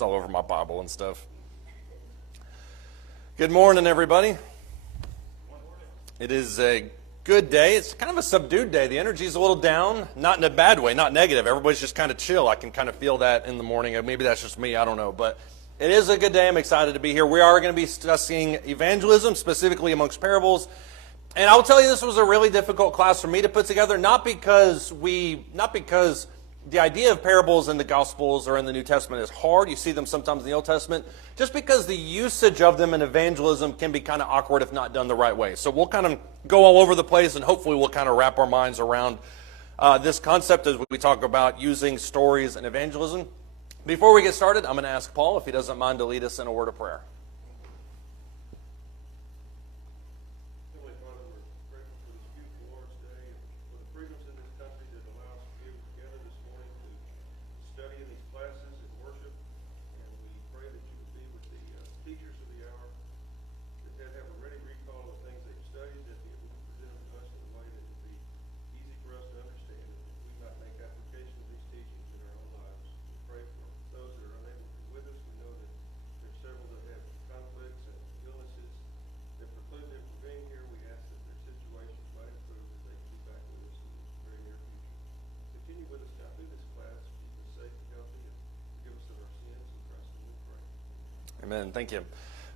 It's all over my Bible and stuff. Good morning, everybody. It is a good day. It's kind of a subdued day. The energy's a little down, not in a bad way, not negative. Everybody's just kind of chill. I can kind of feel that in the morning. Maybe that's just me. I don't know. But it is a good day. I'm excited to be here. We are going to be discussing evangelism, specifically amongst parables. And I'll tell you, this was a really difficult class for me to put together, not because the idea of parables in the Gospels or in the New Testament is hard. You see them sometimes in the Old Testament, just because the usage of them in evangelism can be kind of awkward if not done the right way. So we'll kind of go all over the place, and hopefully we'll kind of wrap our minds around this concept as we talk about using stories in evangelism. Before we get started, I'm going to ask Paul if he doesn't mind to lead us in a word of prayer. Amen. Thank you.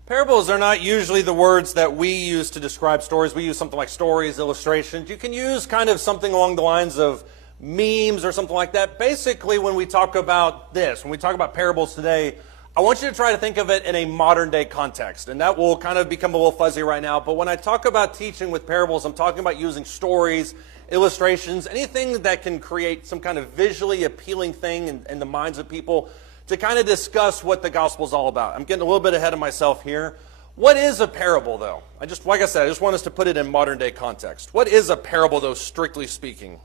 Parables are not usually the words that we use to describe stories. We use something like stories, illustrations. You can use kind of something along the lines of memes or something like that. Basically, when we talk about this, when we talk about parables today, I want you to try to think of it in a modern day context. And that will kind of become a little fuzzy right now. But when I talk about teaching with parables, I'm talking about using stories, illustrations, anything that can create some kind of visually appealing thing in the minds of people to kind of discuss what the gospel is all about. I'm getting a little bit ahead of myself here. What is a parable, though? Like I said, I just want us to put it in modern day context. What is a parable, though, strictly speaking?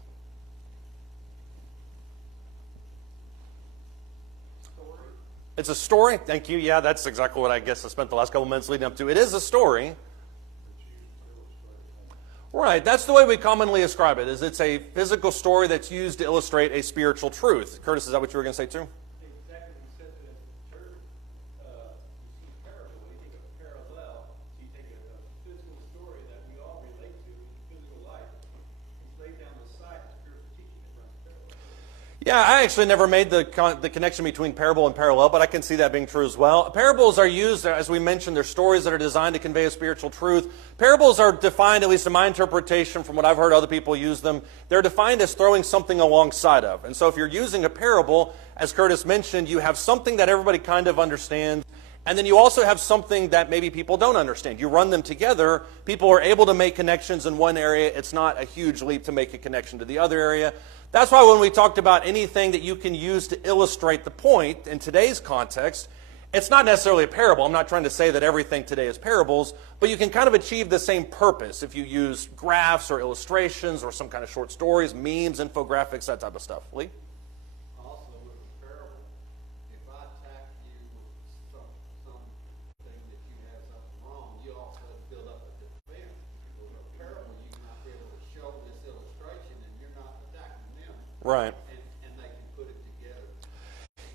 Story. It's a story? Thank you. Yeah, that's exactly what I guess I spent the last couple minutes leading up to. It is a story. Right, that's the way we commonly describe it, is it's a physical story that's used to illustrate a spiritual truth. Curtis, is that what you were going to say, too? Yeah, I actually never made the connection between parable and parallel, but I can see that being true as well. Parables are used, as we mentioned, they're stories that are designed to convey a spiritual truth. Parables are defined, at least in my interpretation, from what I've heard other people use them, they're defined as throwing something alongside of. And so if you're using a parable, as Curtis mentioned, you have something that everybody kind of understands, and then you also have something that maybe people don't understand. You run them together, people are able to make connections in one area. It's not a huge leap to make a connection to the other area. That's why when we talked about anything that you can use to illustrate the point in today's context, it's not necessarily a parable. I'm not trying to say that everything today is parables, but you can kind of achieve the same purpose if you use graphs or illustrations or some kind of short stories, memes, infographics, that type of stuff. Lee? Also, with a parable, if I attack you with something that you have something wrong, you also build up a defense. With a parable, you might be able to show this illustration and you're not attacking them. Right. And they can put it together.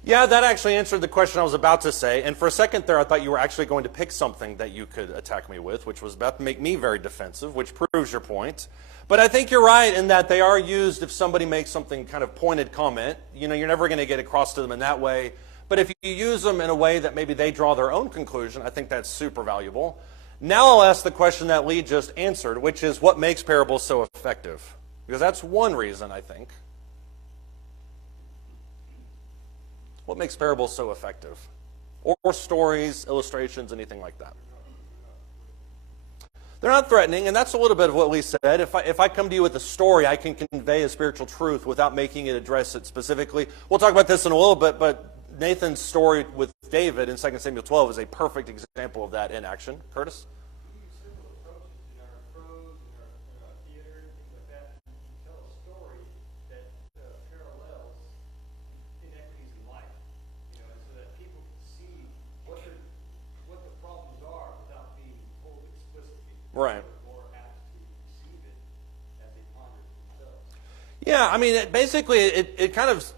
Yeah, that actually answered the question I was about to say. And for a second there, I thought you were actually going to pick something that you could attack me with, which was about to make me very defensive, which proves your point. But I think you're right in that they are used if somebody makes something kind of pointed comment. You know, you're never going to get across to them in that way. But if you use them in a way that maybe they draw their own conclusion, I think that's super valuable. Now I'll ask the question that Lee just answered, which is what makes parables so effective? Because that's one reason, I think. What makes parables so effective? Or stories, illustrations, anything like that? They're not threatening, and that's a little bit of what Lee said. If I come to you with a story, I can convey a spiritual truth without making it address it specifically. We'll talk about this in a little bit, but Nathan's story with David in 2 Samuel 12 is a perfect example of that in action. Curtis? Right. Yeah, I mean, it kind of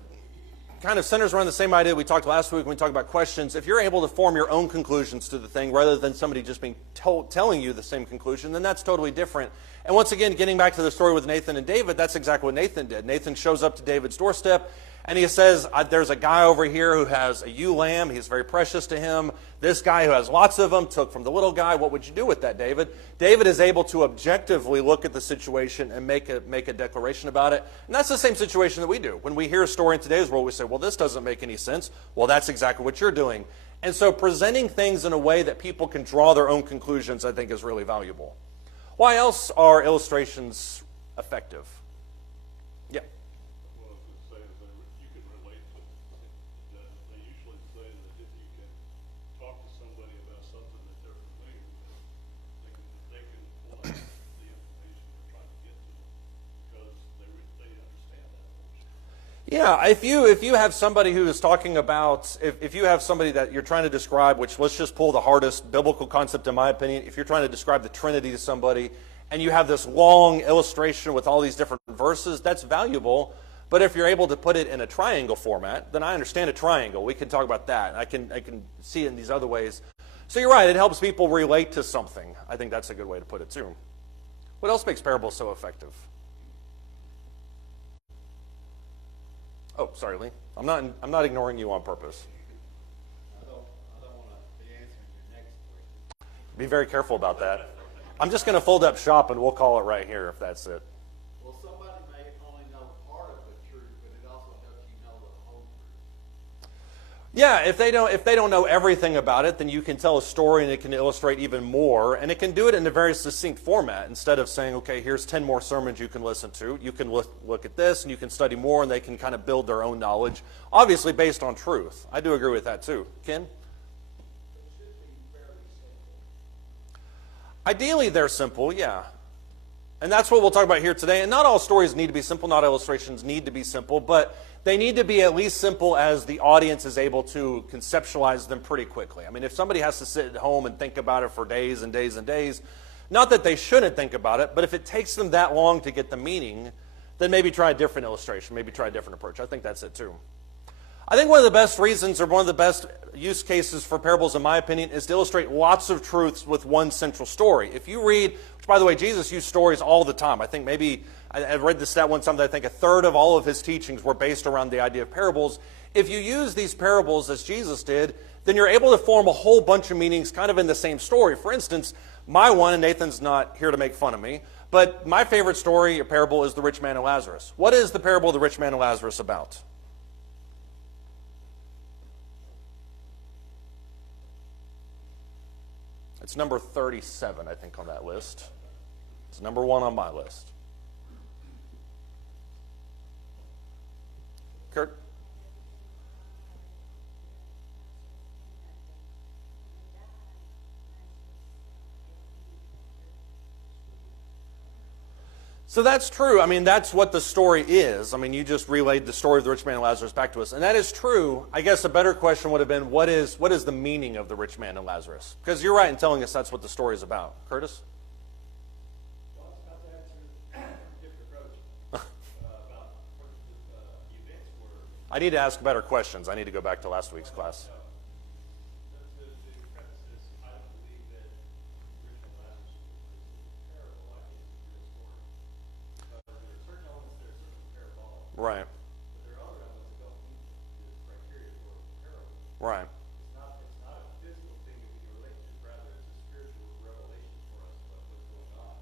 kind of centers around the same idea we talked last week when we talked about questions. If you're able to form your own conclusions to the thing rather than somebody just being telling you the same conclusion, then that's totally different. And once again, getting back to the story with Nathan and David, that's exactly what Nathan did. Nathan shows up to David's doorstep, and he says, there's a guy over here who has a ewe lamb. He's very precious to him. This guy who has lots of them took from the little guy. What would you do with that, David? David is able to objectively look at the situation and make a declaration about it. And that's the same situation that we do. When we hear a story in today's world, we say, well, this doesn't make any sense. Well, that's exactly what you're doing. And so presenting things in a way that people can draw their own conclusions, I think, is really valuable. Why else are illustrations effective? Yeah. Well, I was going to say is that you can relate to that. They usually say that if you can talk to somebody about something that they're familiar with, they can pull out the information you're trying to get to them because they understand that portion. Yeah, if you have somebody who is talking about, if you have somebody that you're trying to describe, which let's just pull the hardest biblical concept in my opinion, if you're trying to describe the Trinity to somebody and you have this long illustration with all these different verses, that's valuable. But if you're able to put it in a triangle format, then I understand a triangle. We can talk about that. I can see it in these other ways. So you're right, it helps people relate to something. I think that's a good way to put it too. What else makes parables so effective? Oh, sorry, Lee. I'm not ignoring you on purpose. I don't want to be answering your next question. Be very careful about that. I'm just going to fold up shop and we'll call it right here if that's it. Well, somebody may only know part of the truth, but it also helps you know the whole truth. Yeah, if they don't know everything about it, then you can tell a story and it can illustrate even more, and it can do it in a very succinct format. Instead of saying, okay, here's 10 more sermons you can listen to, you can look at this and you can study more, and they can kind of build their own knowledge, obviously based on truth. I do agree with that too. Ken? Ideally, they're simple, yeah. And that's what we'll talk about here today. And not all stories need to be simple, not all illustrations need to be simple, but they need to be at least simple as the audience is able to conceptualize them pretty quickly. I mean, if somebody has to sit at home and think about it for days and days and days, not that they shouldn't think about it, but if it takes them that long to get the meaning, then maybe try a different illustration, maybe try a different approach. I think that's it too. I think one of the best reasons or one of the best use cases for parables, in my opinion, is to illustrate lots of truths with one central story. If you read, which by the way, Jesus used stories all the time. I think maybe, I read this stat one time that I think a third of all of his teachings were based around the idea of parables. If you use these parables as Jesus did, then you're able to form a whole bunch of meanings kind of in the same story. For instance, my one, and Nathan's not here to make fun of me, but my favorite story or parable is the rich man and Lazarus. What is the parable of the rich man and Lazarus about? It's number 37, I think, on that list. It's number 1 on my list. Kurt? So that's true. I mean, that's what the story is. I mean, you just relayed the story of the rich man and Lazarus back to us. And that is true. I guess a better question would have been, what is the meaning of the rich man and Lazarus? Because you're right in telling us that's what the story is about. Curtis? Well, I was about to answer a different approach about what the events were. I need to ask better questions. I need to go back to last week's class. The preface is, I don't believe that the rich man Lazarus is a parable. I think it's a real story. There are certain elements that are certainly parabolic. Right. But there are other elements that don't meet the criteria for a parable. Right. It's not a physical thing that we can relate to, rather it's a spiritual revelation for us about what's going on.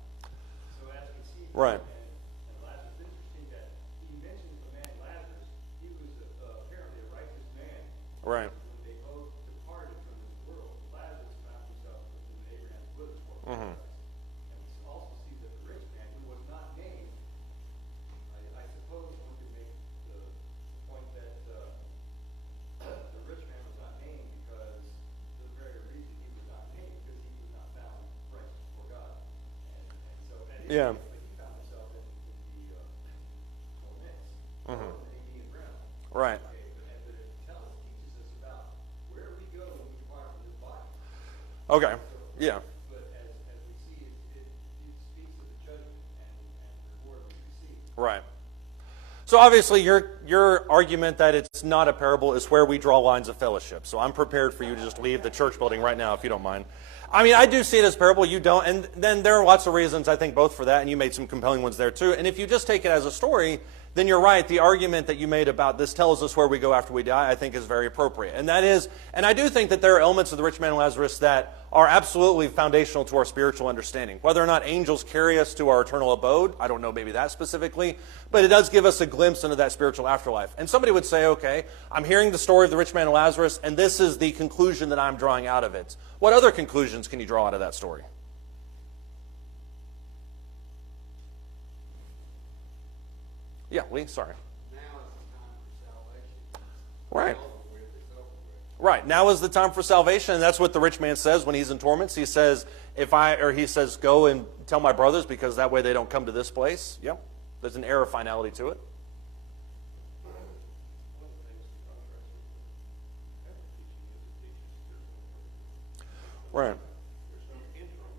So as we see Right. and Lazarus, it's interesting that he mentions the man Lazarus. He was apparently a righteous man. Right. When they both departed from this world, Lazarus found himself in Abraham's bosom for Mm-hmm. And we also see that the rich man, who was not named, I suppose one could make the point that the rich man was not named because the very reason he was not named, because he was not found righteous before God. And so, Yeah. but he found himself in the whole midst, Mhm. in the Indian realm. Right. Okay, but it teaches us about where we go when we depart from this body. Okay. Yeah. But as we see, it speaks of the judgment and reward we receive. Right. So obviously your argument that it's not a parable is where we draw lines of fellowship. So I'm prepared for you to just leave the church building right now, if you don't mind. I mean, I do see it as parable. You don't. And then there are lots of reasons, I think, both for that. And you made some compelling ones there, too. And if you just take it as a story, then you're right. The argument that you made about this tells us where we go after we die, I think, is very appropriate. And that is, and I do think that there are elements of the rich man and Lazarus that are absolutely foundational to our spiritual understanding. Whether or not angels carry us to our eternal abode, I don't know maybe that specifically, but it does give us a glimpse into that spiritual afterlife. And somebody would say, okay, I'm hearing the story of the rich man and Lazarus, and this is the conclusion that I'm drawing out of it. What other conclusions can you draw out of that story? Yeah, Lee, sorry. Now is the time for salvation. Right. It's over with, it's over with. Right. Now is the time for salvation, and that's what the rich man says when he's in torments. He says, he says, go and tell my brothers, because that way they don't come to this place. Yep. There's an air of finality to it. Right. There's no interim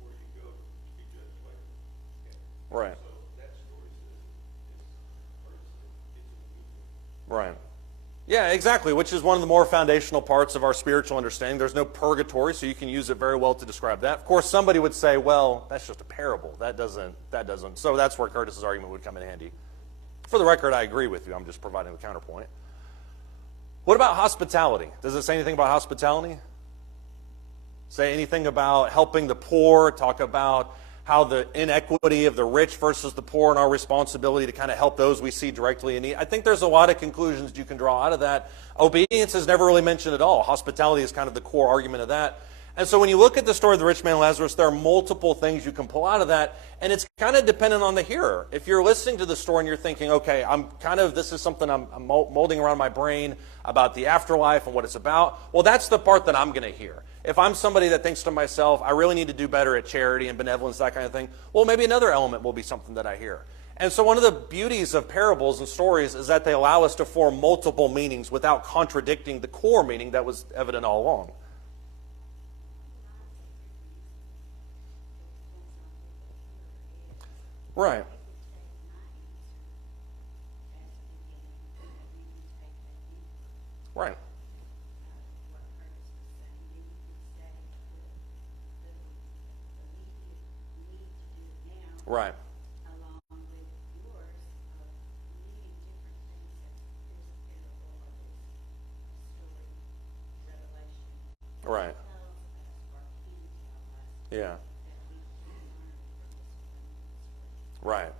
where you go to be judged later. Right. So that story says it's in the future. Right. Yeah, exactly, which is one of the more foundational parts of our spiritual understanding. There's no purgatory, so you can use it very well to describe that. Of course, somebody would say, well, that's just a parable. That doesn't. So that's where Curtis's argument would come in handy. For the record, I agree with you. I'm just providing the counterpoint. What about hospitality? Does it say anything about hospitality? Say anything about helping the poor? Talk about how the inequity of the rich versus the poor and our responsibility to kind of help those we see directly in need. I think there's a lot of conclusions you can draw out of that. Obedience is never really mentioned at all. Hospitality is kind of the core argument of that. And so when you look at the story of the rich man and Lazarus, there are multiple things you can pull out of that, and it's kind of dependent on the hearer. If you're listening to the story and you're thinking, okay, this is something I'm molding around my brain about the afterlife and what it's about, well, that's the part that I'm going to hear. If I'm somebody that thinks to myself, I really need to do better at charity and benevolence, that kind of thing, well, maybe another element will be something that I hear. And so one of the beauties of parables and stories is that they allow us to form multiple meanings without contradicting the core meaning that was evident all along. Right. Right. Right. Along with yours of needing different things. Here's a parable or this story, revelation. Right. Tells us or can tell us Yeah. that we can learn from this one. Right.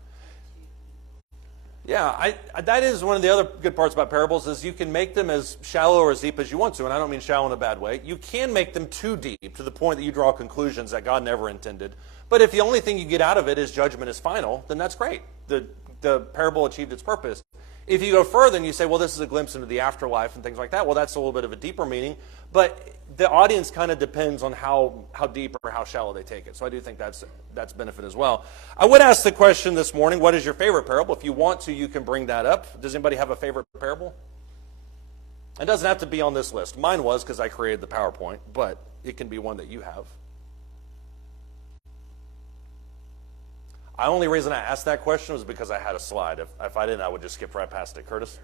Yeah, that is one of the other good parts about parables is you can make them as shallow or as deep as you want to, and I don't mean shallow in a bad way. You can make them too deep to the point that you draw conclusions that God never intended. But if the only thing you get out of it is judgment is final, then that's great. The parable achieved its purpose. If you go further and you say, well, this is a glimpse into the afterlife and things like that, well, that's a little bit of a deeper meaning. But the audience kind of depends on how deep or how shallow they take it. So I do think that's benefit as well. I would ask the question this morning, what is your favorite parable? If you want to, you can bring that up. Does anybody have a favorite parable? It doesn't have to be on this list. Mine was because I created the PowerPoint, but it can be one that you have. The only reason I asked that question was because I had a slide. If I didn't, I would just skip right past it. Curtis?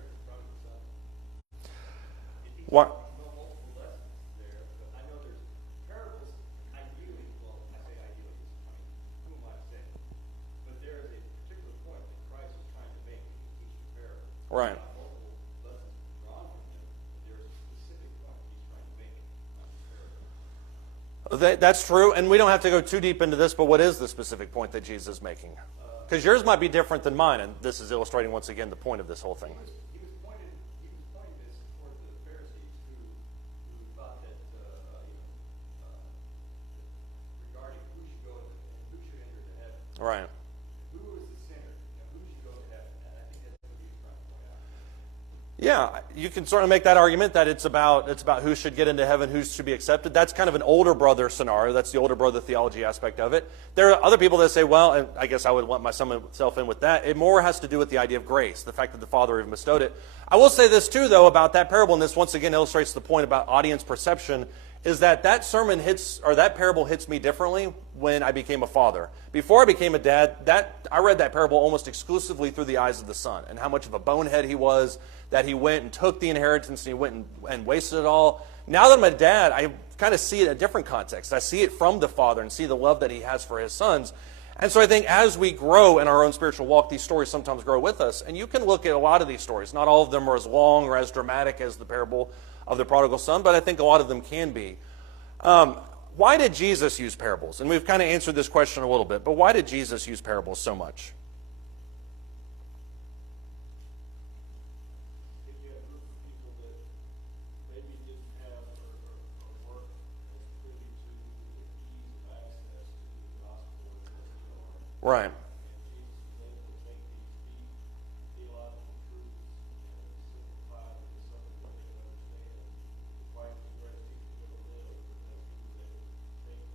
What? Right. That's true, and we don't have to go too deep into this, but what is the specific point that Jesus is making? Because yours might be different than mine, and this is illustrating once again the point of this whole thing. He was pointing this toward the Pharisees who thought that regarding who should go and who should enter to heaven. Right. Who is the sinner and who should go to heaven? And I think that's what he was trying to point out. Yeah, you can certainly make that argument that it's about who should get into heaven, who should be accepted. That's kind of an older brother scenario. That's the older brother theology aspect of it. There are other people that say, well, and I guess I would lump myself in with that. It more has to do with the idea of grace, the fact that the Father even bestowed it. I will say this too, though, about that parable, and this once again illustrates the point about audience perception, is that sermon hits, or that parable hits me differently when I became a father. Before I became a dad, I read that parable almost exclusively through the eyes of the son, and how much of a bonehead he was, that he went and took the inheritance and he went and wasted it all. Now that I'm a dad, I kind of see it in a different context. I see it from the Father and see the love that he has for his sons. And so I think as we grow in our own spiritual walk, these stories sometimes grow with us. And you can look at a lot of these stories. Not all of them are as long or as dramatic as the parable of the prodigal son, but I think a lot of them can be. Why did Jesus use parables? And we've kind of answered this question a little bit, but why did Jesus use parables so much? If you have a group of people that maybe didn't have or weren't as privy to the ease of access to the gospel as we are. Right. And Jesus was able to take these deep theological truths and simplify them into something that they could understand. His wife was the greatest teacher ever lived, because he was able to take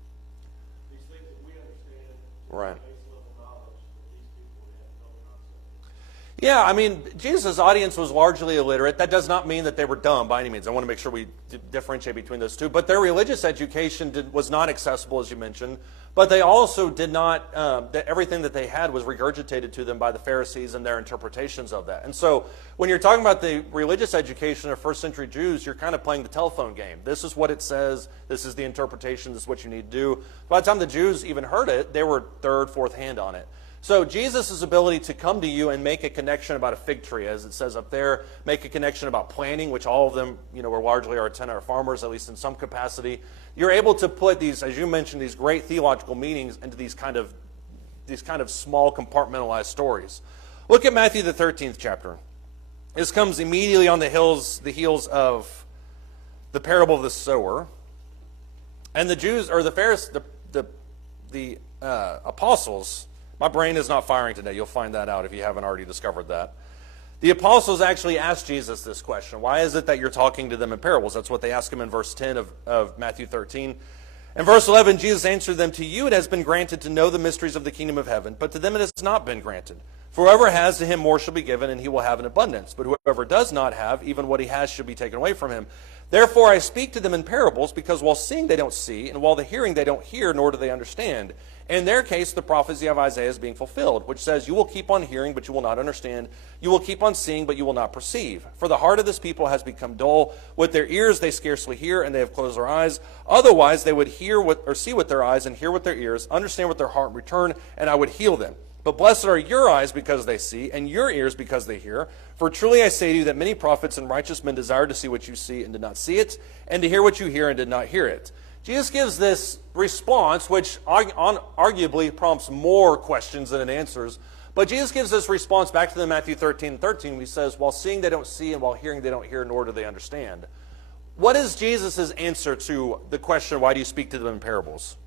these things that we understand, Right. base level knowledge, that these people had no concept of. Yeah, I mean, Jesus' audience was largely illiterate. That does not mean that they were dumb by any means. I want to make sure we differentiate between those two. But their religious education was not accessible, as you mentioned. But they also did not, everything that they had was regurgitated to them by the Pharisees and their interpretations of that. And so when you're talking about the religious education of first century Jews, you're kind of playing the telephone game. This is what it says. This is the interpretation. This is what you need to do. By the time the Jews even heard it, they were third, fourth hand on it. So Jesus' ability to come to you and make a connection about a fig tree, as it says up there, make a connection about planting, which all of them, were largely our tenant farmers, at least in some capacity. You're able to put these, as you mentioned, these great theological meanings into these kind of small compartmentalized stories. Look at Matthew the 13th chapter. This comes immediately on the heels of the parable of the sower. And the Jews, or the Pharisees, the apostles. My brain is not firing today. You'll find that out if you haven't already discovered that. The apostles actually asked Jesus this question. Why is it that you're talking to them in parables? That's what they ask him in verse 10 of Matthew 13. In verse 11, Jesus answered them, "To you it has been granted to know the mysteries of the kingdom of heaven, but to them it has not been granted. For whoever has, to him more shall be given, and he will have an abundance. But whoever does not have, even what he has shall be taken away from him. Therefore I speak to them in parables, because while seeing they don't see, and while hearing they don't hear, nor do they understand. In their case, the prophecy of Isaiah is being fulfilled, which says, you will keep on hearing, but you will not understand. You will keep on seeing, but you will not perceive. For the heart of this people has become dull. With their ears they scarcely hear, and they have closed their eyes. Otherwise they would hear or see with their eyes, and hear with their ears, understand with their heart, and return, and I would heal them. But blessed are your eyes because they see, and your ears because they hear. For truly I say to you that many prophets and righteous men desired to see what you see and did not see it, and to hear what you hear and did not hear it." Jesus gives this response, which arguably prompts more questions than it answers. But Jesus gives this response back to them in Matthew 13:13. He says, while seeing they don't see, and while hearing they don't hear, nor do they understand. What is Jesus' answer to the question, why do you speak to them in parables?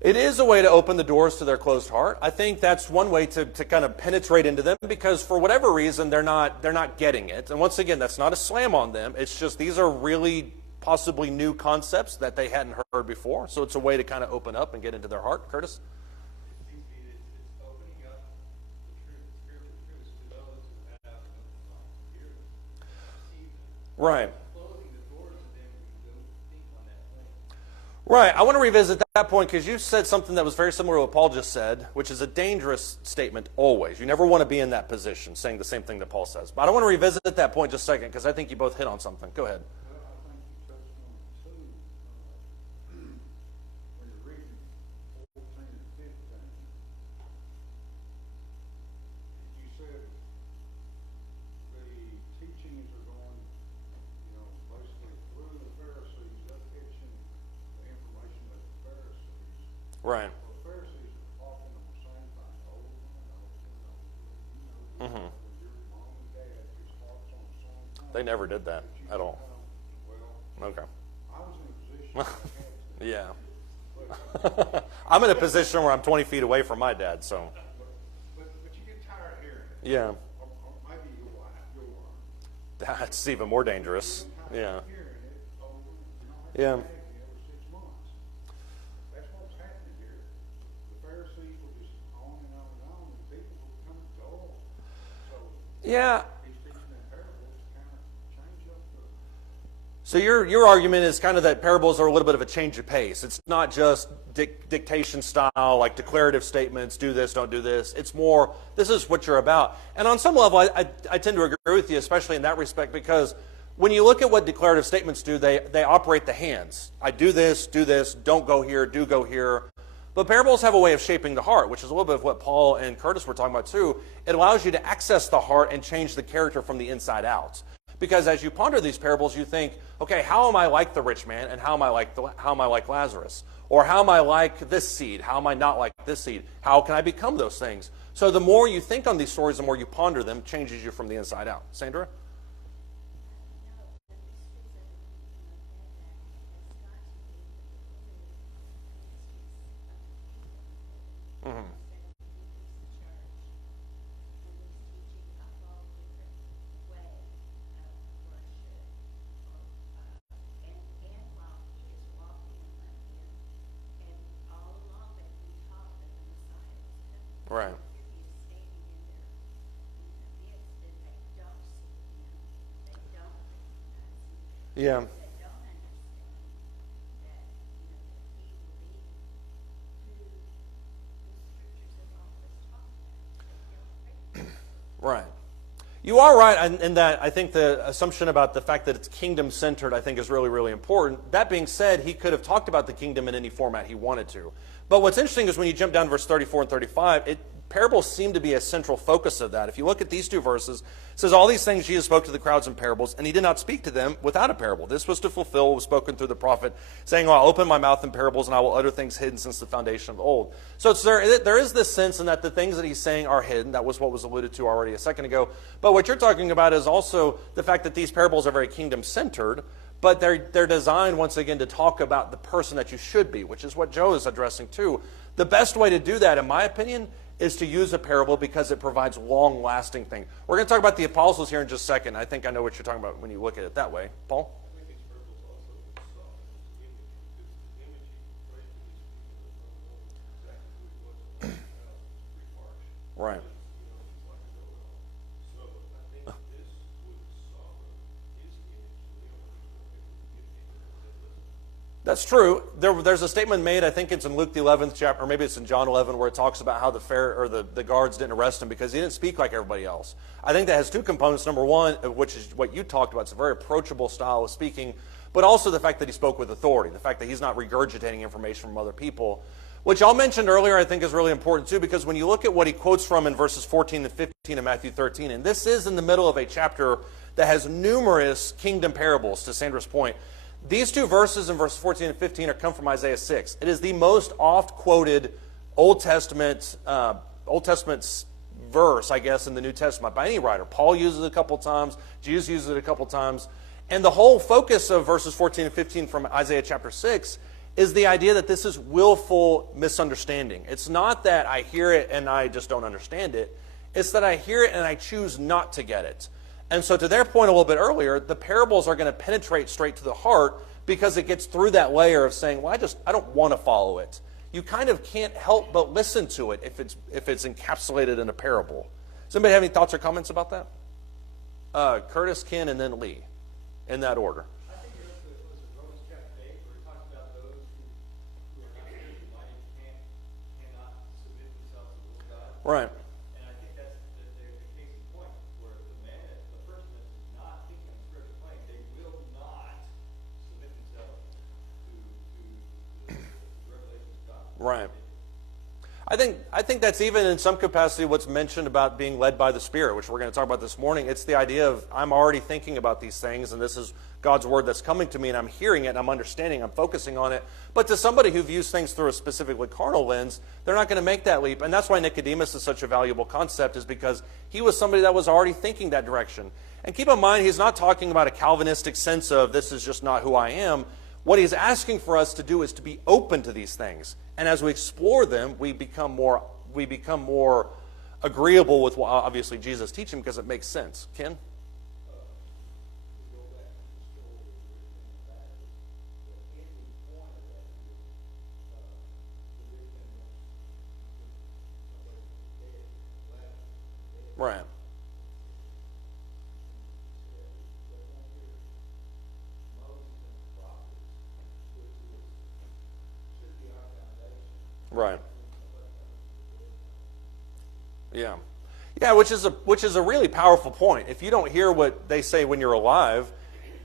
It is a way to open the doors to their closed heart. I think that's one way to kind of penetrate into them, because for whatever reason they're not getting it. And once again, that's not a slam on them. It's just these are really possibly new concepts that they hadn't heard before. So it's a way to kind of open up and get into their heart. Curtis? It seems to me that it's opening up the truth, spiritual truths to those who have no ears, see them. Right. Closing the doors to them who don't think on that point. Right. I want to revisit that point, because you said something that was very similar to what Paul just said, which is a dangerous statement always. You never want to be in that position, saying the same thing that Paul says. But I want to revisit that point just a second, because I think you both hit on something. Go ahead. Well, I think you touched on it too, when you're reading 14 and 15. You said the teachings are going, basically through the Pharisees, they're pitching the information that the Pharisees. Right. Well, the Pharisees are talking on the same thing over and over and over. Mhm. When your mom and dad just talks on the same thing. They never did that at all. Well, Okay. I was in a position. I had to. Yeah. But I'm in a position where I'm 20 feet away from my dad, so. But you get tired of hearing it. Yeah. Or maybe you'll arm. That's even more dangerous. Yeah. Hearing it over, Yeah. every 6 months. That's what's happening here. The Pharisees were just on and on and on, and people were coming to oil. So Yeah. he's teaching that parable to kind of change up the. So your argument is kind of that parables are a little bit of a change of pace. It's not just dictation style, like declarative statements, do this, don't do this. It's more, this is what you're about. And on some level, I tend to agree with you, especially in that respect, because when you look at what declarative statements do, they operate the hands. I do this, don't go here, do go here. But parables have a way of shaping the heart, which is a little bit of what Paul and Curtis were talking about too. It allows you to access the heart and change the character from the inside out. Because as you ponder these parables, you think, okay, how am I like the rich man, and how am I like Lazarus? Or how am I like this seed? How am I not like this seed? How can I become those things? So the more you think on these stories, the more you ponder them, changes you from the inside out. Sandra? Mm-hmm. Right. Yeah. Right. You are right in that I think the assumption about the fact that it's kingdom-centered I think is really, really important. That being said, he could have talked about the kingdom in any format he wanted to. But what's interesting is when you jump down to verse 34 and 35, parables seem to be a central focus of that. If you look at these two verses, it says, all these things Jesus spoke to the crowds in parables, and he did not speak to them without a parable. This was to fulfill what was spoken through the prophet, saying, I'll open my mouth in parables, and I will utter things hidden since the foundation of old. So there is this sense in that the things that he's saying are hidden. That was what was alluded to already a second ago. But what you're talking about is also the fact that these parables are very kingdom-centered, but they're designed, once again, to talk about the person that you should be, which is what Joe is addressing too. The best way to do that, in my opinion, is to use a parable because it provides long-lasting things. We're going to talk about the apostles here in just a second. I think I know what you're talking about when you look at it that way. Paul? I think these parables also soften the image, because the image he portrayed to these people that don't know exactly who he was pretty harsh. Right. It's like a know-it-all. So I think this would soften his image, so they don't That's true. There's a statement made, I think it's in Luke the 11th chapter, or maybe it's in John 11, where it talks about how the guards didn't arrest him because he didn't speak like everybody else. I think that has two components. Number one, which is what you talked about, it's a very approachable style of speaking, but also the fact that he spoke with authority, the fact that he's not regurgitating information from other people, which y'all mentioned earlier I think is really important too, because when you look at what he quotes from in verses 14 and 15 of Matthew 13, and this is in the middle of a chapter that has numerous kingdom parables, to Sandra's point. These two verses in verses 14 and 15 are come from Isaiah 6. It is the most oft-quoted Old Testament verse, I guess, in the New Testament by any writer. Paul uses it a couple times. Jesus uses it a couple times. And the whole focus of verses 14 and 15 from Isaiah chapter 6 is the idea that this is willful misunderstanding. It's not that I hear it and I just don't understand it. It's that I hear it and I choose not to get it. And so to their point a little bit earlier, the parables are going to penetrate straight to the heart because it gets through that layer of saying, well, I don't want to follow it. You kind of can't help but listen to it if it's encapsulated in a parable. Does anybody have any thoughts or comments about that? Curtis, Ken, and then Lee, in that order. I think it was Romans chapter 8 where it talks about those who are not united cannot submit themselves to the will of God. Right. And I think that's the case in point where the person that's not thinking on the spiritual plane, they will not submit themselves to the revelations of God. Right. I think that's even in some capacity what's mentioned about being led by the Spirit, which we're going to talk about this morning. It's the idea of I'm already thinking about these things, and this is God's word that's coming to me, and I'm hearing it, and I'm understanding, I'm focusing on it. But to somebody who views things through a specifically carnal lens, they're not going to make that leap. And that's why Nicodemus is such a valuable concept, is because he was somebody that was already thinking that direction. And keep in mind, he's not talking about a Calvinistic sense of this is just not who I am. What he's asking for us to do is to be open to these things. And as we explore them, we become more agreeable with what obviously Jesus is teaching because it makes sense. Ken? Right. Right. Yeah. Yeah, which is a really powerful point. If you don't hear what they say when you're alive,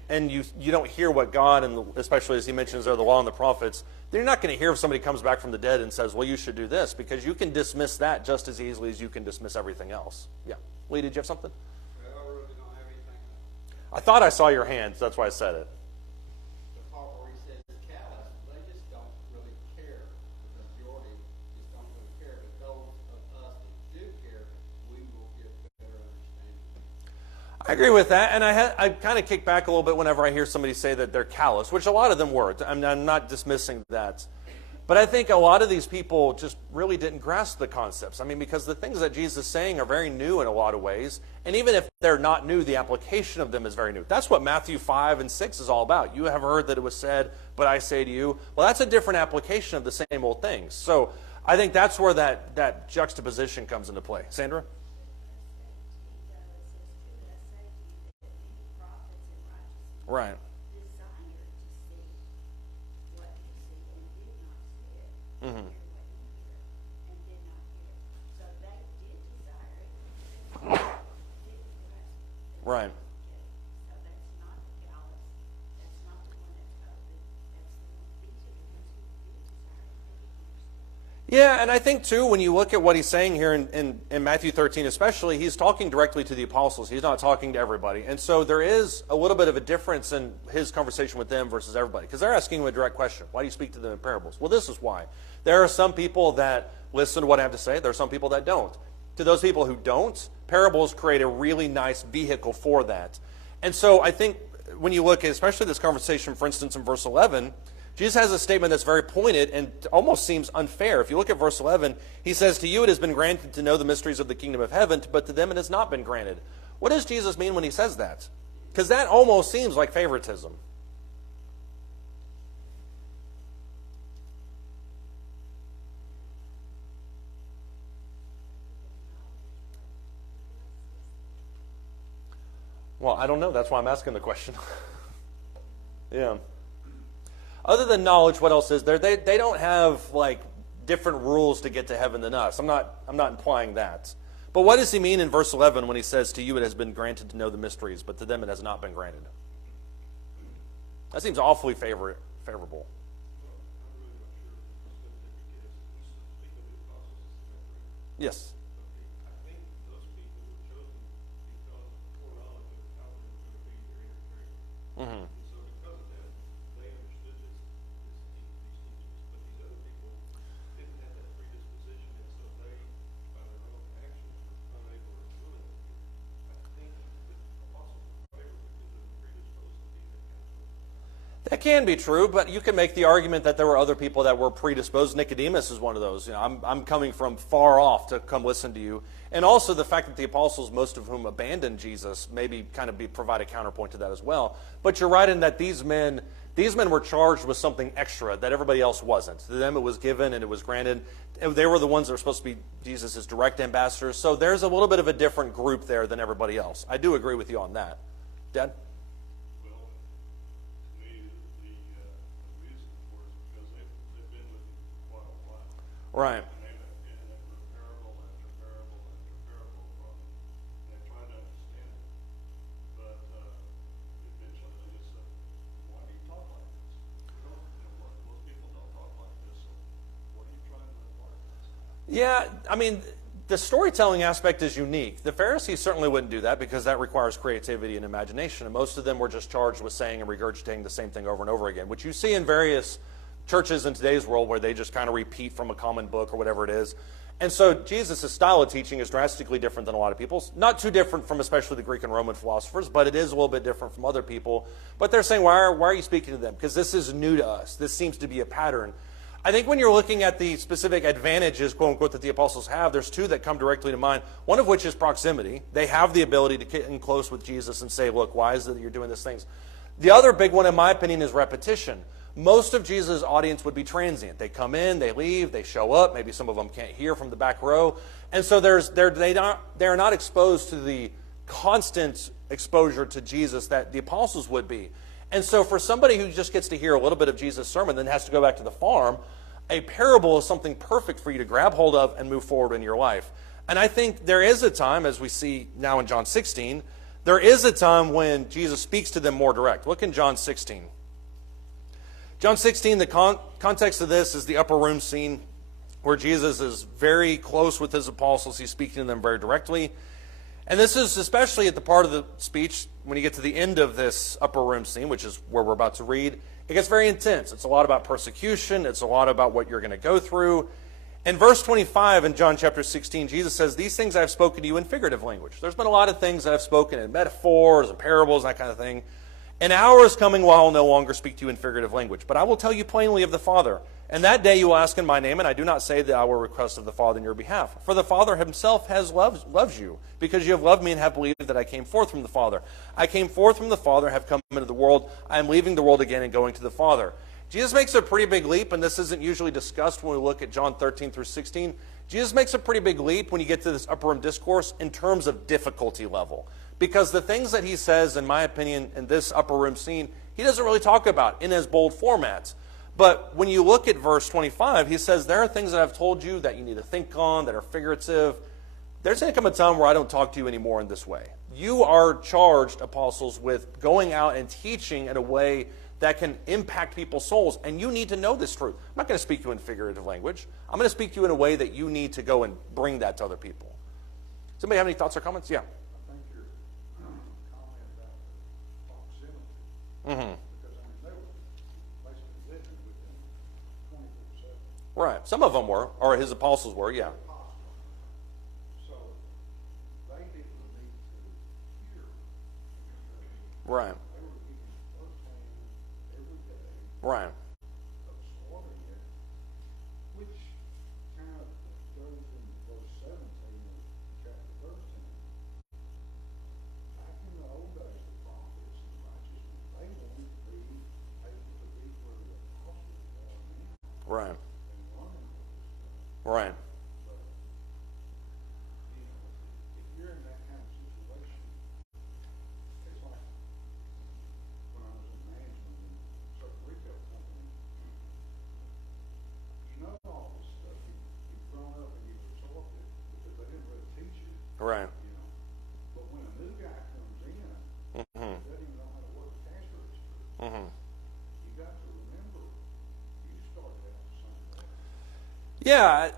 and you don't hear what God, and especially as he mentions there, the law and the prophets, then you're not going to hear if somebody comes back from the dead and says, well, you should do this, because you can dismiss that just as easily as you can dismiss everything else. Yeah. Lee, did you have something? Well, I really don't have anything. I thought I saw your hand, so that's why I said it. The part where he says callous, they just don't really care. The majority just don't really care. But those of us that do care, we will get better understanding. I agree with that, and I kind of kick back a little bit whenever I hear somebody say that they're callous, which a lot of them were. I'm not dismissing that. But I think a lot of these people just really didn't grasp the concepts. I mean, because the things that Jesus is saying are very new in a lot of ways, and even if they're not new, the application of them is very new. That's what Matthew 5 and 6 is all about. You have heard that it was said, but I say to you. Well, that's a different application of the same old things. So I think that's where that juxtaposition comes into play. Sandra? Right. Mm-hmm. Right. Yeah, and I think, too, when you look at what he's saying here in Matthew 13 especially, he's talking directly to the apostles. He's not talking to everybody. And so there is a little bit of a difference in his conversation with them versus everybody. Because they're asking him a direct question. Why do you speak to them in parables? Well, this is why. There are some people that listen to what I have to say. There are some people that don't. To those people who don't, parables create a really nice vehicle for that. And so I think when you look at especially this conversation, for instance, in verse 11, Jesus has a statement that's very pointed and almost seems unfair. If you look at verse 11, he says, to you it has been granted to know the mysteries of the kingdom of heaven, but to them it has not been granted. What does Jesus mean when he says that? Because that almost seems like favoritism. Well, I don't know. That's why I'm asking the question. Yeah. Other than knowledge, what else is there? They don't have like different rules to get to heaven than us. I'm not implying that. But what does he mean in verse 11 when he says, to you it has been granted to know the mysteries, but to them it has not been granted? That seems awfully favorable. Yes. Mm-hmm. So because of that, they understood these teachings. But these other people didn't have that predisposition, and so they, by their own actions, were unable or willing. I think that apostles were favored because they were predisposed to be that kind of person. That can be true, but you can make the argument that there were other people that were predisposed. Nicodemus is one of those. You know, I'm coming from far off to come listen to you. And also the fact that the apostles, most of whom abandoned Jesus, maybe kind of provide a counterpoint to that as well. But you're right in that these men were charged with something extra that everybody else wasn't. To them it was given and it was granted. They were the ones that were supposed to be Jesus' direct ambassadors. So there's a little bit of a different group there than everybody else. I do agree with you on that. Dad? Well, to me, the reason for it is because they've been with him for quite a while. Right. And they were parable after parable after parable from him. And they tried to understand it. But eventually they just said, why do you talk like this? Most people don't talk like this, so what are you trying to impart? Yeah, I mean, the storytelling aspect is unique. The Pharisees certainly wouldn't do that because that requires creativity and imagination. And most of them were just charged with saying and regurgitating the same thing over and over again, which you see in various churches in today's world where they just kind of repeat from a common book or whatever it is. And so Jesus' style of teaching is drastically different than a lot of people's. Not too different from especially the Greek and Roman philosophers, but it is a little bit different from other people. But they're saying, why are you speaking to them? Because this is new to us. This seems to be a pattern. I think when you're looking at the specific advantages, quote unquote, that the apostles have, there's two that come directly to mind. One of which is proximity. They have the ability to get in close with Jesus and say, look, why is it that you're doing these things? The other big one, in my opinion, is repetition. Most of Jesus' audience would be transient. They come in, they leave, they show up. Maybe some of them can't hear from the back row. And so they're not exposed to the constant exposure to Jesus that the apostles would be. And so for somebody who just gets to hear a little bit of Jesus' sermon, then has to go back to the farm, a parable is something perfect for you to grab hold of and move forward in your life. And I think there is a time, as we see now in John 16, there is a time when Jesus speaks to them more direct. Look in John 16. John 16, the context of this is the upper room scene where Jesus is very close with his apostles. He's speaking to them very directly. And this is especially at the part of the speech when you get to the end of this upper room scene, which is where we're about to read. It gets very intense. It's a lot about persecution. It's a lot about what you're going to go through. In verse 25 in John chapter 16, Jesus says, these things I have spoken to you in figurative language. There's been a lot of things that I've spoken in metaphors and parables, that kind of thing. An hour is coming while I will no longer speak to you in figurative language, but I will tell you plainly of the Father. And that day you will ask in my name, and I do not say that I will request of the Father in your behalf. For the Father himself loves you, because you have loved me and have believed that I came forth from the Father. I came forth from the Father, have come into the world. I am leaving the world again and going to the Father. Jesus makes a pretty big leap, and this isn't usually discussed when we look at John 13 through 16. Jesus makes a pretty big leap when you get to this upper room discourse in terms of difficulty level. Because the things that he says, in my opinion, in this upper room scene, he doesn't really talk about in as bold formats. But when you look at verse 25, he says, there are things that I've told you that you need to think on, that are figurative. There's going to come a time where I don't talk to you anymore in this way. You are charged, apostles, with going out and teaching in a way that can impact people's souls. And you need to know this truth. I'm not going to speak to you in figurative language. I'm going to speak to you in a way that you need to go and bring that to other people. Somebody have any thoughts or comments? Yeah. I think your comment about the proximity, Mm-hmm. because I mean, they were basically living with him 24/7. Right. Some of them were, or his apostles were, yeah. So they didn't need to hear. Right. They were getting firsthand every day Right. of slaughtering it, which kind of goes in verse 17 of chapter 13. Back in the old days, the prophets and the righteous ones, they wanted to be able to be where the apostles are now Right. and learning what this stuff. Right. But, you know, if you're in that kind of situation, it's like when I was in management in a certain retail company, you know all this stuff. You've grown up and you've absorbed it because they didn't really teach you, Right. you know. But when a new guy comes in, Mm-hmm. he doesn't even know how to work a cash register. Mm-hmm. You got to remember, you started out the same way. Yeah,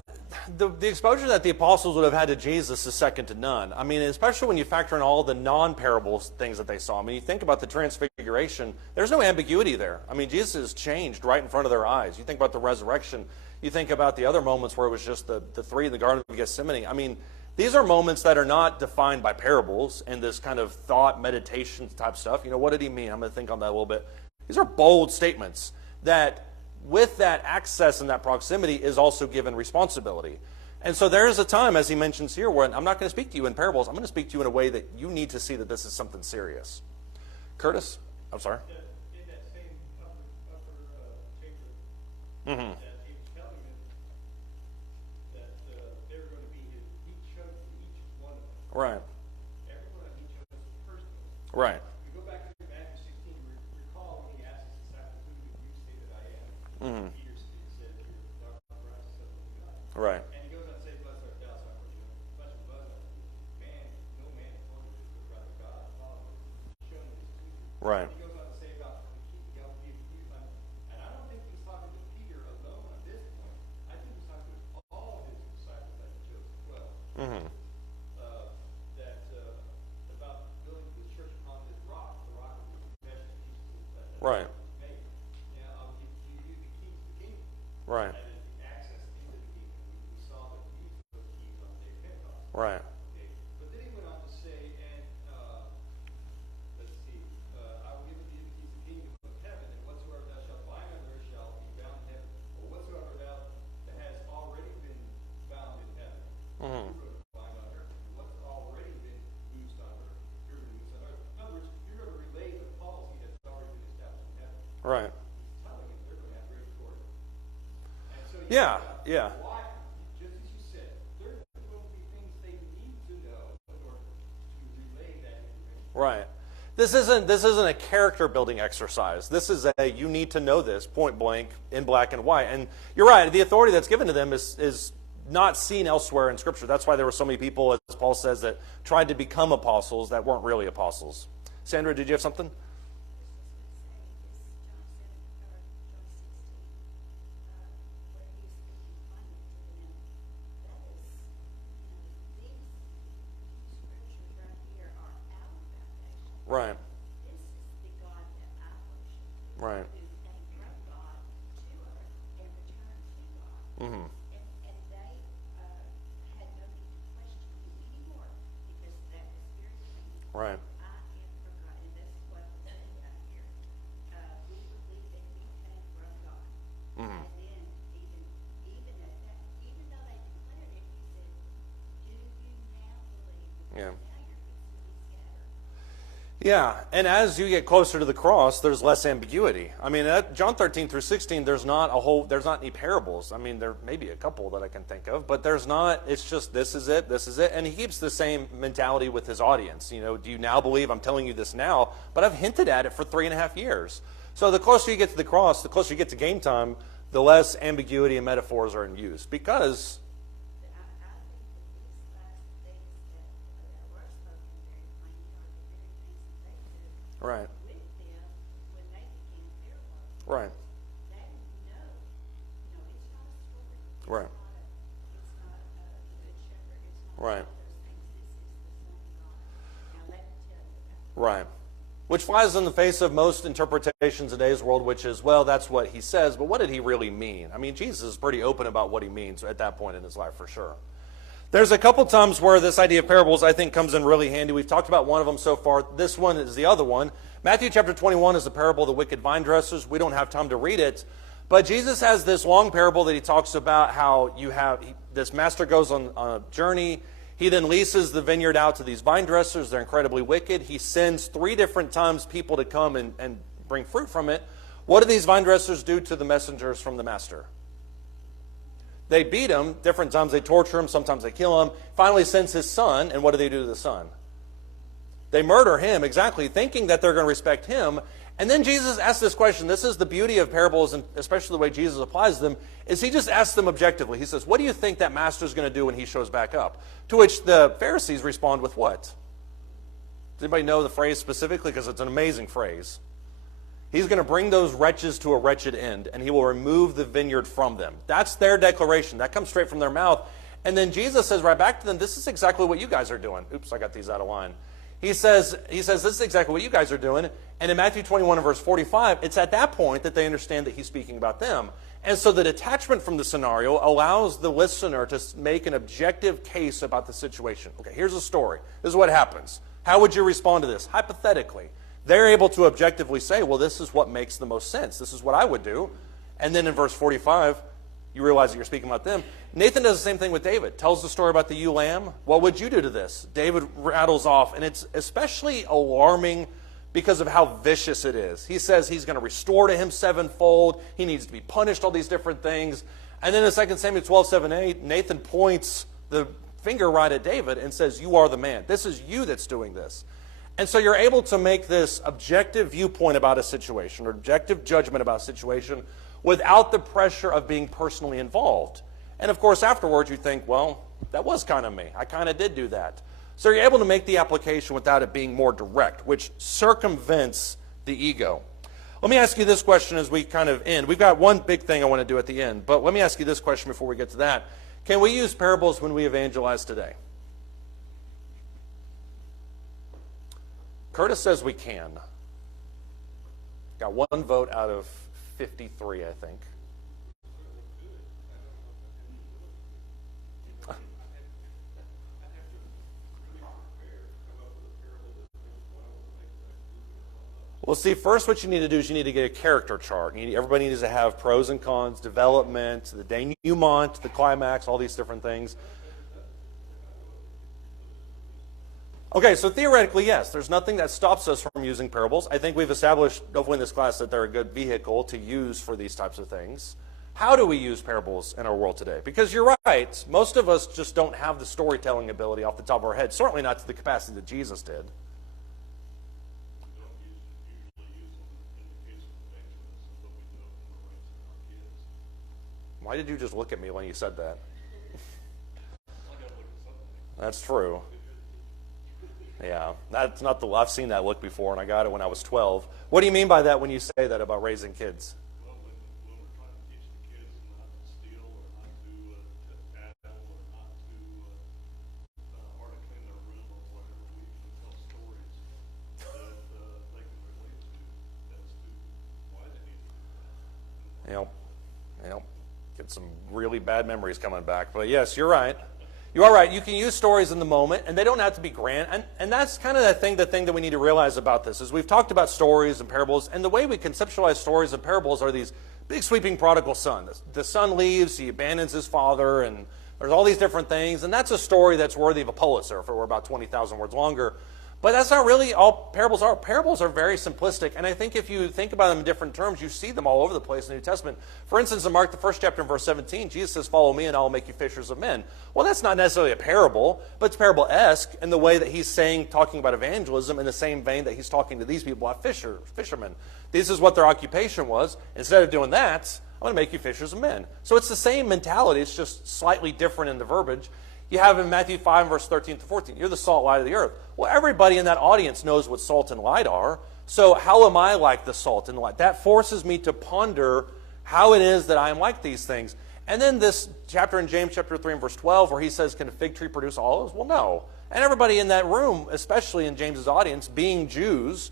the exposure that the apostles would have had to Jesus is second to none. I mean, especially when you factor in all the non-parables things that they saw. I mean, you think about the transfiguration, there's no ambiguity there. I mean, Jesus is changed right in front of their eyes. You think about the resurrection. You think about the other moments where it was just the three in the Garden of Gethsemane. I mean, these are moments that are not defined by parables and this kind of thought, meditation type stuff. You know, what did he mean? I'm going to think on that a little bit. These are bold statements that with that access and that proximity is also given responsibility. And so there is a time, as he mentions here, where I'm not going to speak to you in parables. I'm going to speak to you in a way that you need to see that this is something serious. Curtis? I'm sorry. In that same upper chamber, Mm-hmm. that he was telling them that they were going to be his, he chose each one of them. Right. Everyone he chose personally. Right. We go back to Matthew 16, recall when he asked his disciples, who do you say that I am? Mm-hmm. Peter said, you're the Christ, the Son of God. Right. And he goes on to say, blessed art thou, Simon, flesh and blood, man, no man told you this, but rather God, the Father, shown this to you. Right. He goes on to say about and I don't think he was talking to Peter alone at this point. I think he was talking to all his disciples that he chose as well. Mm-hmm. About building the church upon this rock, the rock of the confession of Jesus that Right. was made. You know, I'll give you the keys to the kingdom. Right. That is the access into the kingdom. We saw that Jesus Yeah, yeah. Why, just as you said, there are going to be things they need to know in order to relay that information. Right. This isn't a character building exercise. This is a you need to know this point blank in black and white. And you're right, the authority that's given to them is not seen elsewhere in Scripture. That's why there were so many people, as Paul says, that tried to become apostles that weren't really apostles. Sandra, did you have something? Right. This is the God that I worship. Right. Who came from God to earth and returned to God. Mm-hmm. And they had no need to question him anymore because that was very plain. Right. I am from God. And that's what we're saying out here. We believe that he came from God. Mm-hmm. And then even at that, even though they declared it, he said, do you now believe? Because Yeah. now you're fixing to be scattered. Yeah, and as you get closer to the cross, there's less ambiguity. I mean, at John 13 through 16, there's not any parables. I mean, there may be a couple that I can think of, but there's not. It's just this is it, and he keeps the same mentality with his audience. You know, do you now believe? I'm telling you this now, but I've hinted at it for 3.5 years. So the closer you get to the cross, the closer you get to game time, the less ambiguity and metaphors are in use because. I think that these last things that were spoken very plainly are the very things that they did Right. with them when they began their work. Right. They know, it's not a story. It's Right. not a good shepherd. It's not Right. all those things. This is the Son of God. Now let me tell you about it. Right. Which flies in the face of most interpretations in today's world, which is, well, that's what he says, but what did he really mean? I mean, Jesus is pretty open about what he means at that point in his life, for sure. There's a couple times where this idea of parables, I think, comes in really handy. We've talked about one of them so far. This one is the other one. Matthew chapter 21 is the parable of the wicked vine dressers. We don't have time to read it. But Jesus has this long parable that he talks about how this master goes on a journey. He then leases the vineyard out to these vine dressers. They're incredibly wicked. He sends 3 different times people to come and bring fruit from it. What do these vine dressers do to the messengers from the master? They beat him. Different times they torture him. Sometimes they kill him. Finally sends his son. And what do they do to the son? They murder him, exactly, thinking that they're going to respect him. And then Jesus asks this question. This is the beauty of parables, and especially the way Jesus applies them, is he just asks them objectively. He says, what do you think that master's going to do when he shows back up? To which the Pharisees respond with what? Does anybody know the phrase specifically? Because it's an amazing phrase. He's going to bring those wretches to a wretched end, and he will remove the vineyard from them. That's their declaration. That comes straight from their mouth. And then Jesus says right back to them, this is exactly what you guys are doing. Oops, I got these out of line. He says, this is exactly what you guys are doing. And in Matthew 21 and verse 45, it's at that point that they understand that he's speaking about them. And so the detachment from the scenario allows the listener to make an objective case about the situation. Okay, here's the story. This is what happens. How would you respond to this? Hypothetically, they're able to objectively say, well, this is what makes the most sense. This is what I would do. And then in verse 45, you realize that you're speaking about them. Nathan does the same thing with David. Tells the story about the ewe lamb. What would you do to this? David rattles off, and it's especially alarming because of how vicious it is. He says he's going to restore to him 7-fold. He needs to be punished, all these different things. And then in 2 Samuel 12:7-8, Nathan points the finger right at David and says, you are the man. This is you that's doing this. And so you're able to make this objective viewpoint about a situation or objective judgment about a situation without the pressure of being personally involved. And of course, afterwards, you think, well, that was kind of me. I kind of did do that. So you're able to make the application without it being more direct, which circumvents the ego. Let me ask you this question as we kind of end. We've got one big thing I want to do at the end, but let me ask you this question before we get to that. Can we use parables when we evangelize today? Curtis says we can. Got one vote out of 53, I think. Well, see, first what you need to do is you need to get a character chart. Everybody needs to have pros and cons, development, the denouement, the climax, all these different things. Okay, so theoretically, yes, there's nothing that stops us from using parables. I think we've established, hopefully in this class, that they're a good vehicle to use for these types of things. How do we use parables in our world today? Because you're right, most of us just don't have the storytelling ability off the top of our head, certainly not to the capacity that Jesus did. Why did you just look at me when you said that? That's true. Yeah, that's not the. I've seen that look before, and I got it when I was 12. What do you mean by that when you say that about raising kids? Well, when we're trying to teach the kids not to steal or not to tattle or not to or to clean their room or whatever, we can tell stories that they can relate to as to why they need to do that. Get some really bad memories coming back. But yes, you're right. You are right. You can use stories in the moment, and they don't have to be grand. And that's kind of the thing that we need to realize about this is we've talked about stories and parables, and the way we conceptualize stories and parables are these big sweeping prodigal son. The son leaves, he abandons his father, and there's all these different things, and that's a story that's worthy of a Pulitzer if it were about 20,000 words longer. But that's not really all parables are. Parables are very simplistic, and I think if you think about them in different terms, you see them all over the place in the New Testament. For instance, in Mark, the 1st chapter, verse 17, Jesus says, "Follow me, and I will make you fishers of men." Well, that's not necessarily a parable, but it's parable-esque in the way that he's talking about evangelism in the same vein that he's talking to these people about fishermen. This is what their occupation was. Instead of doing that, I'm going to make you fishers of men. So it's the same mentality. It's just slightly different in the verbiage. You have in Matthew 5, verse 13 to 14, you're the salt, light of the earth. Well, everybody in that audience knows what salt and light are. So how am I like the salt and light? That forces me to ponder how it is that I am like these things. And then this chapter in James chapter 3 and verse 12 where he says, can a fig tree produce olives? Well, no. And everybody in that room, especially in James's audience, being Jews,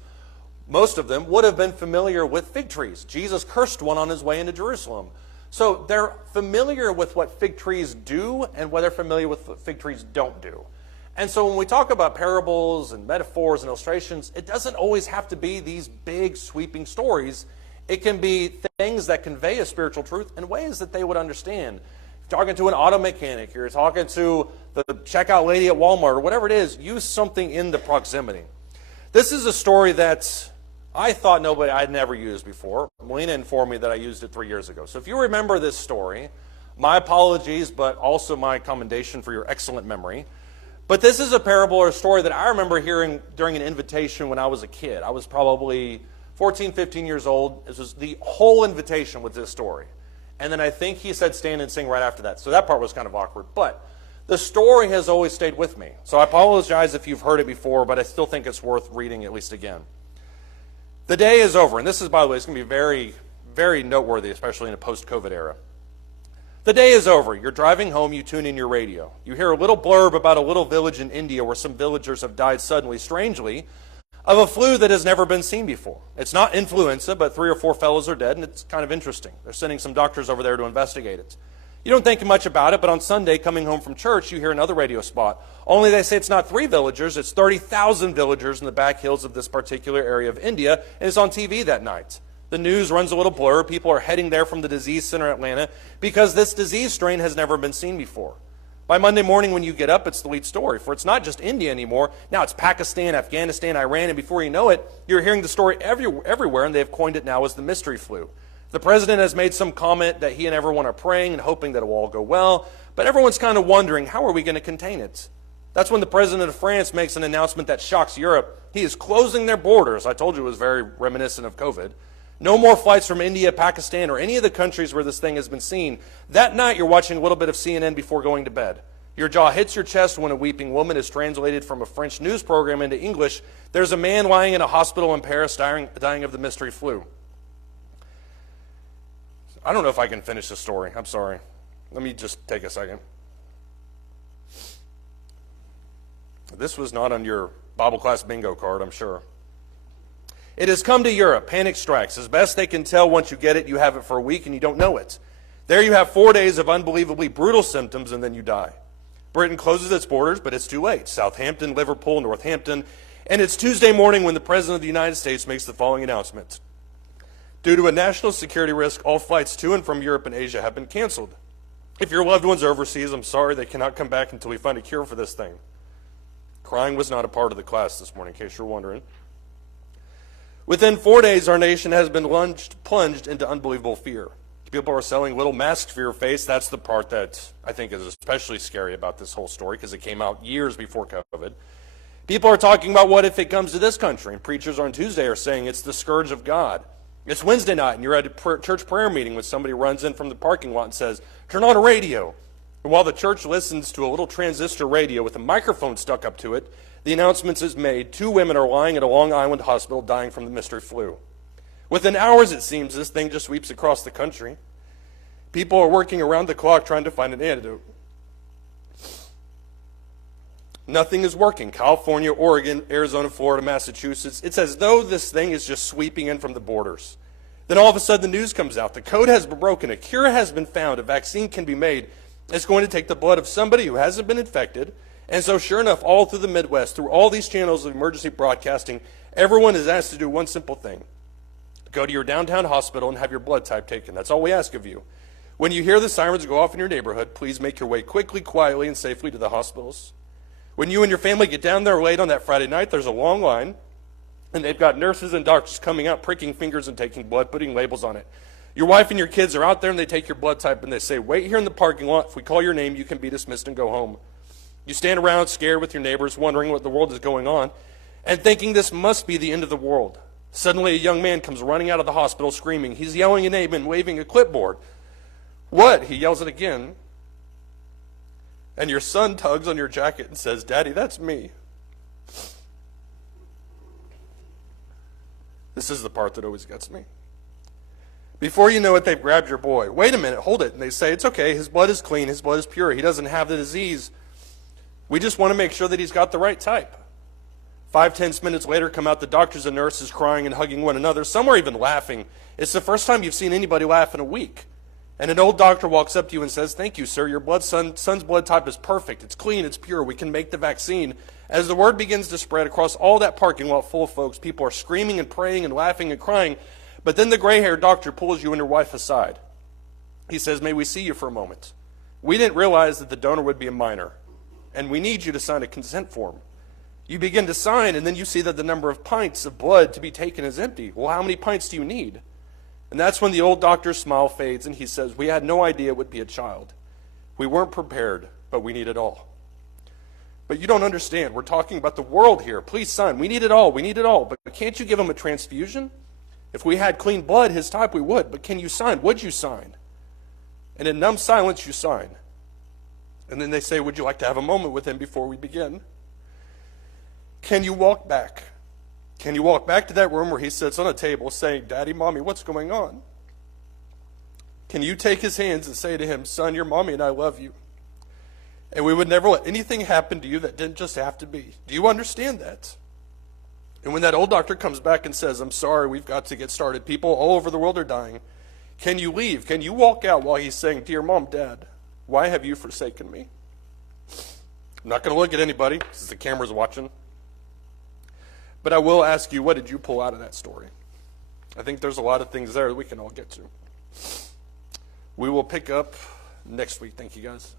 most of them would have been familiar with fig trees. Jesus cursed one on his way into Jerusalem. So they're familiar with what fig trees do and what they're familiar with what fig trees don't do. And so when we talk about parables and metaphors and illustrations, it doesn't always have to be these big sweeping stories. It can be things that convey a spiritual truth in ways that they would understand. If you're talking to an auto mechanic, you're talking to the checkout lady at Walmart or whatever it is, use something in the proximity. This is a story that I thought I'd never used before. Melina informed me that I used it 3 years ago. So if you remember this story, my apologies, but also my commendation for your excellent memory. But this is a parable or a story that I remember hearing during an invitation when I was a kid. I was probably 14, 15 years old. This was the whole invitation with this story. And then I think he said stand and sing right after that. So that part was kind of awkward. But the story has always stayed with me. So I apologize if you've heard it before, but I still think it's worth reading at least again. The day is over, and this is, by the way, it's going to be very, very noteworthy, especially in a post-COVID era. The day is over. You're driving home, you tune in your radio. You hear a little blurb about a little village in India where some villagers have died suddenly, strangely, of a flu that has never been seen before. It's not influenza, but 3 or 4 fellows are dead, and it's kind of interesting. They're sending some doctors over there to investigate it. You don't think much about it, but on Sunday, coming home from church, you hear another radio spot. Only they say it's not 3 villagers, it's 30,000 villagers in the back hills of this particular area of India, and it's on TV that night. The news runs a little blur. People are heading there from the disease center in Atlanta because this disease strain has never been seen before. By Monday morning when you get up, it's the lead story, for it's not just India anymore. Now it's Pakistan, Afghanistan, Iran, and before you know it, you're hearing the story everywhere, and they've coined it now as the mystery flu. The president has made some comment that he and everyone are praying and hoping that it will all go well, but everyone's kind of wondering, how are we going to contain it? That's when the president of France makes an announcement that shocks Europe. He is closing their borders. I told you it was very reminiscent of COVID. No more flights from India, Pakistan, or any of the countries where this thing has been seen. That night, you're watching a little bit of CNN before going to bed. Your jaw hits your chest when a weeping woman is translated from a French news program into English. There's a man lying in a hospital in Paris dying of the mystery flu. I don't know if I can finish the story. I'm sorry. Let me just take a second. This was not on your Bible class bingo card, I'm sure. It has come to Europe. Panic strikes. As best they can tell, once you get it, you have it for a week and you don't know it. There you have 4 days of unbelievably brutal symptoms and then you die. Britain closes its borders, but it's too late. Southampton, Liverpool, Northampton. And it's Tuesday morning when the President of the United States makes the following announcement. Due to a national security risk, all flights to and from Europe and Asia have been canceled. If your loved ones are overseas, I'm sorry, they cannot come back until we find a cure for this thing. Crying was not a part of the class this morning, in case you're wondering. Within 4 days, our nation has been plunged into unbelievable fear. People are selling little masks for your face. That's the part that I think is especially scary about this whole story because it came out years before COVID. People are talking about what if it comes to this country, and preachers on Tuesday are saying it's the scourge of God. It's Wednesday night, and you're at a church prayer meeting when somebody runs in from the parking lot and says, turn on a radio. And while the church listens to a little transistor radio with a microphone stuck up to it, the announcement is made, 2 women are lying at a Long Island hospital dying from the mystery flu. Within hours, it seems, this thing just sweeps across the country. People are working around the clock trying to find an antidote. Nothing is working. California, Oregon, Arizona, Florida, Massachusetts. It's as though this thing is just sweeping in from the borders. Then all of a sudden the news comes out. The code has been broken. A cure has been found. A vaccine can be made. It's going to take the blood of somebody who hasn't been infected. And so sure enough, all through the Midwest, through all these channels of emergency broadcasting, everyone is asked to do one simple thing. Go to your downtown hospital and have your blood type taken. That's all we ask of you. When you hear the sirens go off in your neighborhood, please make your way quickly, quietly, and safely to the hospitals. When you and your family get down there late on that Friday night, there's a long line, and they've got nurses and doctors coming out, pricking fingers and taking blood, putting labels on it. Your wife and your kids are out there, and they take your blood type, and they say, wait here in the parking lot. If we call your name, you can be dismissed and go home. You stand around scared with your neighbors, wondering what the world is going on, and thinking this must be the end of the world. Suddenly, a young man comes running out of the hospital screaming. He's yelling a name and waving a clipboard. What? He yells it again. And your son tugs on your jacket and says, Daddy, that's me. This is the part that always gets me. Before you know it, they've grabbed your boy. Wait a minute, hold it. And they say, it's okay, his blood is clean, his blood is pure, he doesn't have the disease. We just want to make sure that he's got the right type. 5-10 minutes later, come out the doctors and nurses crying and hugging one another. Some are even laughing. It's the first time you've seen anybody laugh in a week. And an old doctor walks up to you and says, thank you, sir. Your son's blood type is perfect. It's clean. It's pure. We can make the vaccine. As the word begins to spread across all that parking lot full of folks, people are screaming and praying and laughing and crying. But then the gray-haired doctor pulls you and your wife aside. He says, may we see you for a moment? We didn't realize that the donor would be a minor, and we need you to sign a consent form. You begin to sign, and then you see that the number of pints of blood to be taken is empty. Well, how many pints do you need? And that's when the old doctor's smile fades and he says, we had no idea it would be a child. We weren't prepared, but we need it all. But you don't understand. We're talking about the world here. Please, son, we need it all. We need it all. But can't you give him a transfusion? If we had clean blood, his type, we would. But can you sign? Would you sign? And in numb silence, you sign. And then they say, would you like to have a moment with him before we begin? Can you walk back? Can you walk back to that room where he sits on a table saying, Daddy, Mommy, what's going on? Can you take his hands and say to him, son, your mommy and I love you. And we would never let anything happen to you that didn't just have to be. Do you understand that? And when that old doctor comes back and says, I'm sorry, we've got to get started. People all over the world are dying. Can you leave? Can you walk out while he's saying, dear Mom, Dad, why have you forsaken me? I'm not going to look at anybody because the camera's watching. But I will ask you, what did you pull out of that story? I think there's a lot of things there that we can all get to. We will pick up next week. Thank you, guys.